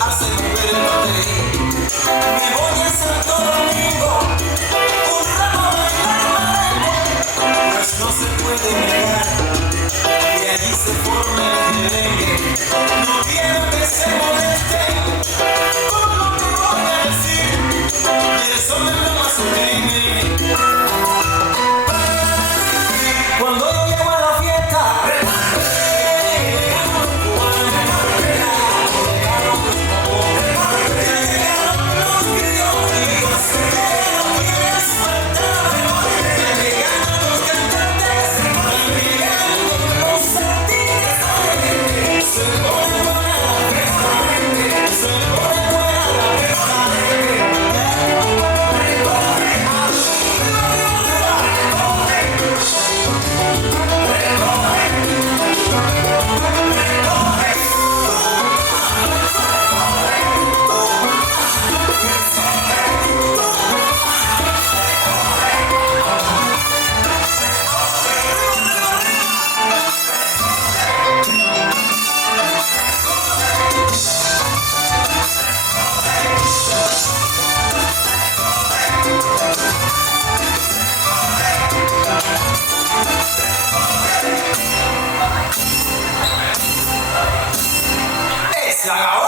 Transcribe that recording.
Hace mover el batería. Me voy a Santo Domingo, un rato a bailar merengue, pues no se puede negar que allí se forme el merengue. No quiero que se molesten con lo que voy a decir, y eso me da más merengue. Cuando yo llego a la fiesta, se acabó.